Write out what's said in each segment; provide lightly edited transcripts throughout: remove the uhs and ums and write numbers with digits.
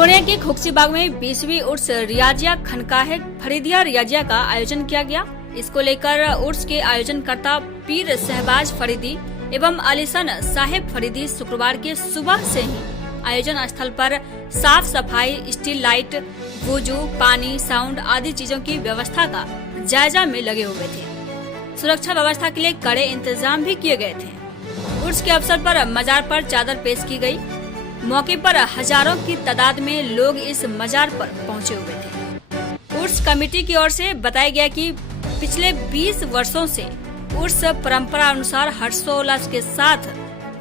पूर्णिया के खुक्सीबाग में 20वीं उर्स रियाजिया खनकाहे फरीदिया रियाजिया का आयोजन किया गया। इसको लेकर उर्स के आयोजनकर्ता पीर शहबाज फरीदी एवं आलिशान साहेब फरीदी शुक्रवार के सुबह से ही आयोजन स्थल पर साफ सफाई, स्टील लाइट, वुजू, पानी, साउंड आदि चीजों की व्यवस्था का जायजा में लगे हुए थे। सुरक्षा व्यवस्था के लिए कड़े इंतजाम भी किए गए थे। उर्स के अवसर पर मजार पर चादर पेश की गई। मौके पर हजारों की तादाद में लोग इस मजार पर पहुंचे हुए थे। उर्स कमेटी की ओर से बताया गया कि पिछले 20 वर्षों से उर्स परंपरा अनुसार हर्षोल्लास के साथ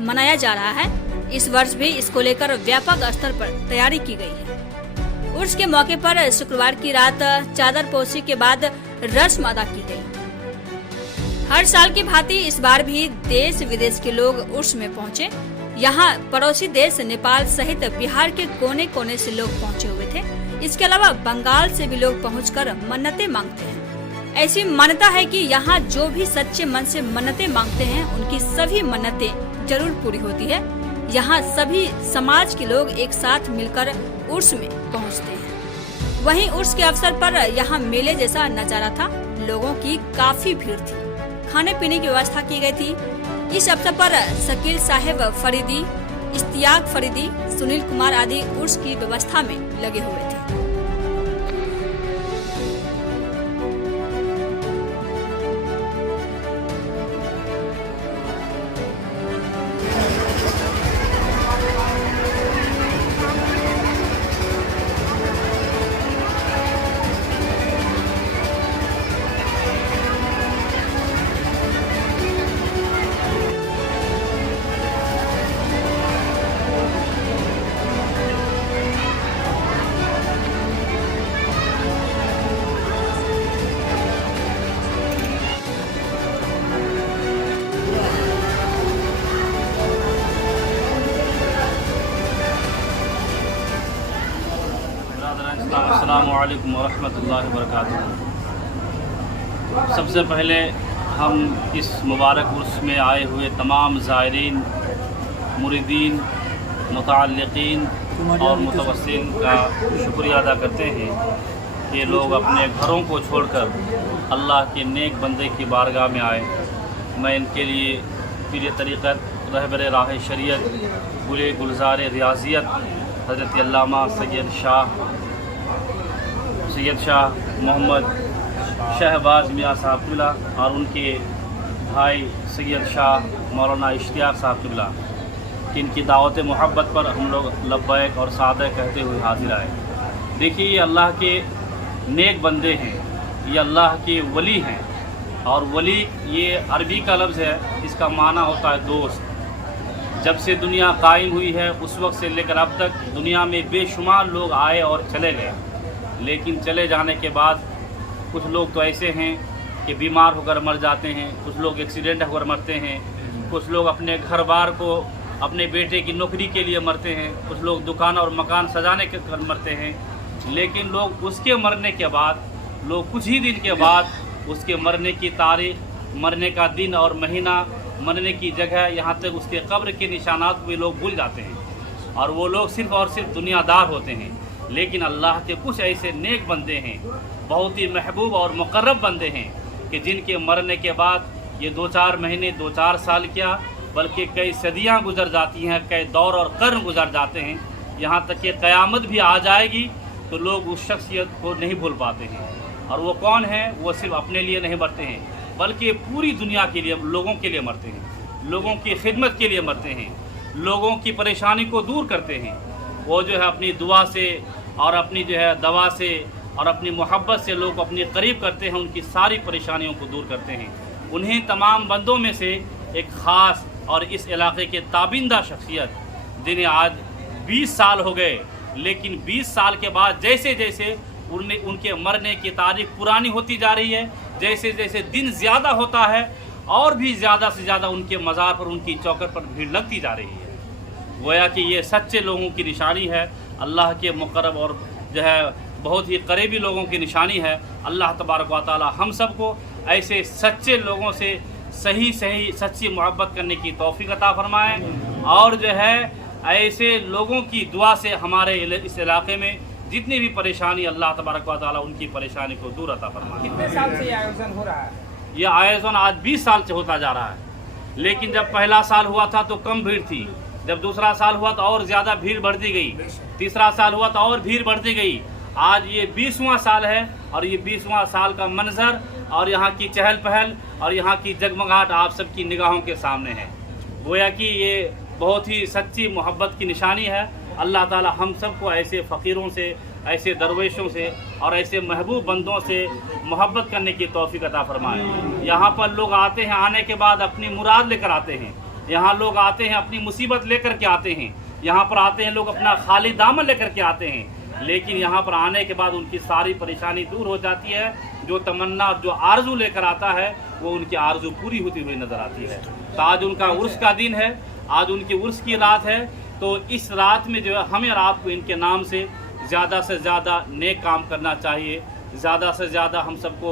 मनाया जा रहा है। इस वर्ष भी इसको लेकर व्यापक स्तर पर तैयारी की गई है। उर्स के मौके पर शुक्रवार की रात चादर पोशी के बाद रस्म अदा की गई। हर साल की भांति इस बार भी देश विदेश के लोग उर्स में पहुंचे। यहाँ पड़ोसी देश नेपाल सहित बिहार के कोने कोने से लोग पहुंचे हुए थे। इसके अलावा बंगाल से भी लोग पहुंचकर मन्नतें मांगते हैं। ऐसी मान्यता है कि यहाँ जो भी सच्चे मन से मन्नतें मांगते हैं उनकी सभी मन्नतें जरूर पूरी होती है। यहाँ सभी समाज के लोग एक साथ मिलकर उर्स में पहुँचते हैं। वहीं उर्स के अवसर पर यहाँ मेले जैसा नजारा था। लोगों की काफी भीड़ थी। खाने पीने की व्यवस्था की गई थी। इस अवसर पर शकील साहेब फरीदी, इश्तियाक फरीदी, सुनील कुमार आदि उर्स की व्यवस्था में लगे हुए थे। अस्सलामुअलैकुम वरहमतुल्लाहि वबरकातुहू। सबसे पहले हम इस मुबारक उर्स में आए हुए तमाम ज़ायरीन, मुरीदीन, मुतअल्लिक़ीन और मुतवस्सिल का शुक्रिया अदा करते हैं कि लोग अपने घरों को छोड़कर अल्लाह के नेक बंदे की बारगाह में आए। मैं इनके लिए पीर तरीक़त, रहबर राह शरीयत, गुले गुलजार रियाजियत हज़रत अल्लामा सैयद शाह मोहम्मद शहबाज मियाँ साहब क़िबला और उनके भाई सैयद शाह मौलाना इश्तियाक साहब क़िबला कि इनकी दावत मोहब्बत पर हम लोग लब्बैक और सादे कहते हुए हाजिर आए। देखिए, ये अल्लाह के नेक बंदे हैं, ये अल्लाह के वली हैं। और वली ये अरबी का लफ्ज़ है, इसका माना होता है दोस्त। जब से दुनिया कायम हुई है उस वक्त से लेकर अब तक दुनिया में बेशुमार लोग आए और चले गए, लेकिन चले जाने के बाद कुछ लोग तो ऐसे हैं कि बीमार होकर मर जाते हैं, कुछ लोग एक्सीडेंट होकर मरते हैं, कुछ लोग अपने घर बार को, अपने बेटे की नौकरी के लिए मरते हैं, कुछ लोग दुकान और मकान सजाने के कर मरते हैं। लेकिन लोग उसके मरने के बाद, लोग कुछ ही दिन के बाद उसके मरने की तारीख, मरने का दिन और महीना, मरने की जगह, यहाँ तक उसके कब्र के निशानात भी लोग भूल जाते हैं और वो लोग सिर्फ़ और सिर्फ दुनियादार होते हैं। लेकिन अल्लाह के कुछ ऐसे नेक बंदे हैं, बहुत ही महबूब और मुकर्रब बंदे हैं कि जिनके मरने के बाद ये 2-4 महीने, 2-4 साल क्या बल्कि कई सदियां गुजर जाती हैं, कई दौर और कर्न गुजर जाते हैं। यहाँ तक कि क़यामत भी आ जाएगी तो लोग उस शख्सियत को नहीं भूल पाते हैं। और वो कौन है? वो सिर्फ अपने लिए नहीं मरते हैं बल्कि पूरी दुनिया के लिए, लोगों के लिए मरते हैं, लोगों की खिदमत के लिए मरते हैं, लोगों की परेशानी को दूर करते हैं। वो जो है अपनी दुआ से और अपनी जो है दवा से और अपनी मोहब्बत से लोग अपने करीब करते हैं, उनकी सारी परेशानियों को दूर करते हैं। उन्हें तमाम बंदों में से एक ख़ास और इस इलाके के ताबिंदा शख्सियत, जिन्हें आज 20 साल हो गए, लेकिन 20 साल के बाद जैसे जैसे उनके मरने की तारीख पुरानी होती जा रही है, जैसे जैसे दिन ज़्यादा होता है और भी ज़्यादा से ज़्यादा उनके मज़ार पर, उनकी चौखट पर भीड़ लगती जा रही है। गोया कि ये सच्चे लोगों की निशानी है, अल्लाह के मुकर्रब और जो है बहुत ही करीबी लोगों की निशानी है। अल्लाह तबारक व तआला हम सबको ऐसे सच्चे लोगों से सच्ची मोहब्बत करने की तौफीक अता फरमाए और जो है ऐसे लोगों की दुआ से हमारे इस इलाके में जितनी भी परेशानी, अल्लाह तबारक व तआला उनकी परेशानी को दूर अता फरमाए। कितने साल से ये आयोजन हो रहा है? ये आयोजन आज 20 साल से होता जा रहा है, लेकिन जब पहला साल हुआ था तो कम भीड़ थी, जब दूसरा साल हुआ तो और ज़्यादा भीड़ बढ़ती गई, तीसरा साल हुआ तो और भीड़ बढ़ती गई। आज ये 20वां साल है और ये 20वां साल का मंजर और यहाँ की चहल पहल और यहाँ की जगमगाहट आप सबकी निगाहों के सामने है। गोया कि ये बहुत ही सच्ची मोहब्बत की निशानी है। अल्लाह ताला हम सबको ऐसे फ़कीरों से, ऐसे दरवेशों से और ऐसे महबूब बंदों से मोहब्बत करने की तौफीक अता फरमाए। यहाँ पर लोग आते हैं, आने के बाद अपनी मुराद लेकर आते हैं। यहाँ लोग आते हैं अपनी मुसीबत लेकर के आते हैं। यहाँ पर आते हैं लोग अपना खाली दामन लेकर के आते हैं, लेकिन यहाँ पर आने के बाद उनकी सारी परेशानी दूर हो जाती है। जो तमन्ना और जो आरजू लेकर आता है वो उनकी आरजू पूरी होती हुई नज़र आती है। तो आज उनका उर्स का दिन है, आज उनकी उर्स की रात है। तो इस रात में जो है हमें और आपको इनके नाम से ज़्यादा नेक काम करना चाहिए। ज़्यादा से ज़्यादा हम सबको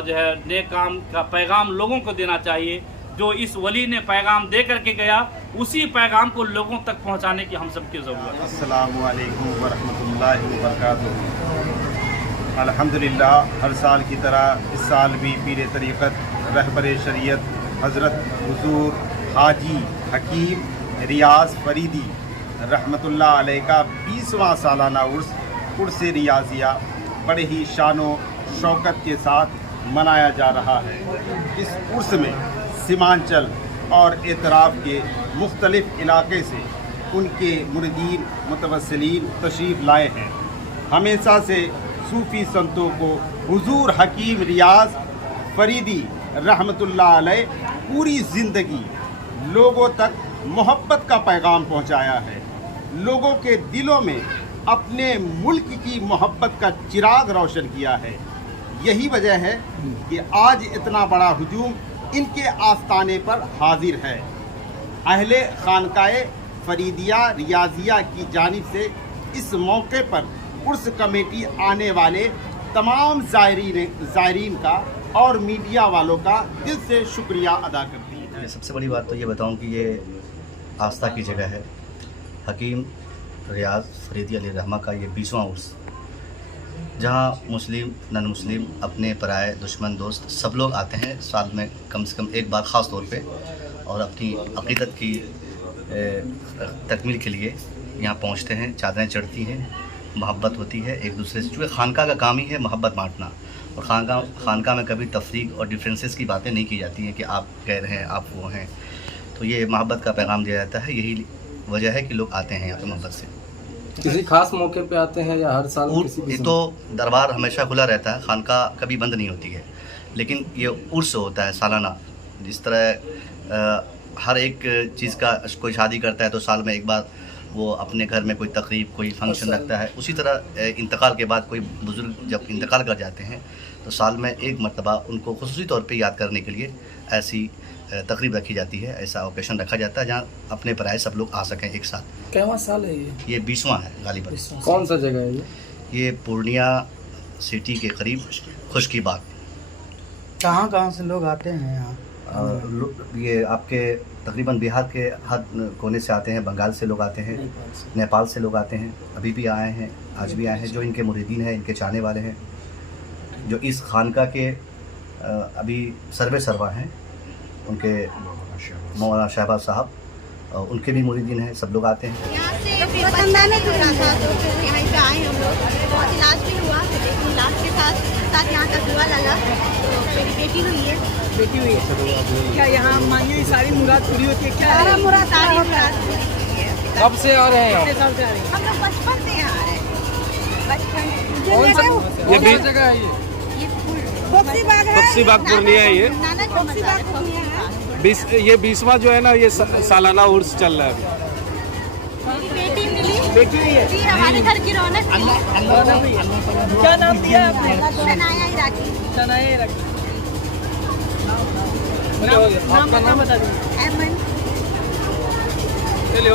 जो है नेक काम का पैगाम लोगों को देना चाहिए। जो इस वली ने पैगाम दे करके गया, उसी पैगाम को लोगों तक पहुंचाने की हम सबकी ज़रूरत है। अस्सलामु अलैकुम वरहमतुल्लाहि वबरकातुहू। अल्हम्दुलिल्लाह, हर साल की तरह इस साल भी पीर तरीक़त रहबर शरीयत हज़रत हुज़ूर हाजी हकीम रियाज़ फरीदी रहमतुल्लाह अलैह का 20वां सालाना उर्स रियाज़िया बड़े ही शानो शौकत के साथ मनाया जा रहा है। इस उर्स में सीमांचल और एतराफ़ के मुख्तलिफ़ इलाके से उनके मुरीदीन मुतवस्सिलीन तशरीफ़ लाए हैं। हमेशा से सूफ़ी संतों को हुज़ूर हकीम रियाज़ फरीदी रहमतुल्लाह अलैह पूरी ज़िंदगी लोगों तक मोहब्बत का पैगाम पहुंचाया है। लोगों के दिलों में अपने मुल्क की मोहब्बत का चिराग रोशन किया है। यही वजह है कि आज इतना बड़ा हुजूम इनके आस्ताने पर हाजिर है। अहले खानकाए फरीदिया रियाजिया की जानिब से इस मौके पर उर्स कमेटी आने वाले तमाम ज़ायरीन का और मीडिया वालों का दिल से शुक्रिया अदा करती है। सबसे बड़ी बात तो ये बताऊं कि ये आस्था की जगह है। हकीम रियाज़ फरीदी अली रहमा का ये 20वां उर्स, जहाँ मुस्लिम नन मुस्लिम अपने पराए दुश्मन दोस्त सब लोग आते हैं साल में कम से कम एक बार ख़ास तौर पे, और अपनी अक़ीदत की तकमील के लिए यहाँ पहुँचते हैं। चादरें चढ़ती हैं, मोहब्बत होती है एक दूसरे से, चूँकि खानका का काम ही है मोहब्बत बांटना। और खानका में कभी तफरीक और डिफरेंसेस की बातें नहीं की जाती हैं कि आप गैर हैं आप वो हैं। तो ये मोहब्बत का पैगाम दिया जाता है। यही वजह है कि लोग आते हैं यहाँ पे मोहब्बत से। किसी खास मौके पे आते हैं या हर साल? ये तो दरबार हमेशा खुला रहता है, खानका कभी बंद नहीं होती है, लेकिन ये उर्स होता है सालाना। जिस तरह हर एक चीज़ का कोई शादी करता है तो साल में एक बार वो अपने घर में कोई तकरीब कोई फंक्शन रखता है, उसी तरह इंतकाल के बाद कोई बुज़ुर्ग जब इंतकाल कर जाते हैं तो साल में एक मरतबा उनको खुसूसी तौर पे याद करने के लिए ऐसी तकरीब रखी जाती है, ऐसा ओकेशन रखा जाता है जहाँ अपने पराए सब लोग आ सकें एक साथ। कितना साल है ये 20वां है गालिबन। कौन सा जगह है ये पूर्णिया सिटी के करीब खुशकी बाग। कहाँ से लोग आते हैं यहाँ? ये आपके तकरीबन बिहार के हर कोने से आते हैं, बंगाल से लोग आते हैं, नेपाल से लोग आते हैं, अभी भी आए हैं, आज भी आए हैं, जो इनके मुरीदीन हैं, इनके चाहने वाले हैं, जो इस खानका के अभी सरवा हैं, उनके मौलाना शहबाज साहब, उनके भी मुरीदीन हैं, सब लोग आते हैं। यहाँ से पसंदाने जुड़ा था तो फिर यहाँ पे आए हम लोग, बहुत इलाज भी हुआ, लेकिन इलाज के साथ यहाँ का दुआ लगा तो मेरी बेटी हुई है। बेटी हुई है क्या? यहाँ मांगी हुई सारी मुराद पूरी होती है क्या? सारी मुराद पूरी हुई है। कब से आ रहे हैं? हम लोग बचपन से यहाँ आ रहे हैं, बचपन। ये भी जगह है बक्सी बाग पूर्णिया है ये। बक्सी बाग पूर्णिया है। ये 20वां जो है ना, ये सालाना उर्स चल रहा है। मेरी बेटी मिली, बेटी हुई है। जी हमारे घर की रौनक थी। क्या नाम दिया आपने? शनाया इराकी। शनाया इराकी। आपका नाम बता दीजिए। अमन। चलिए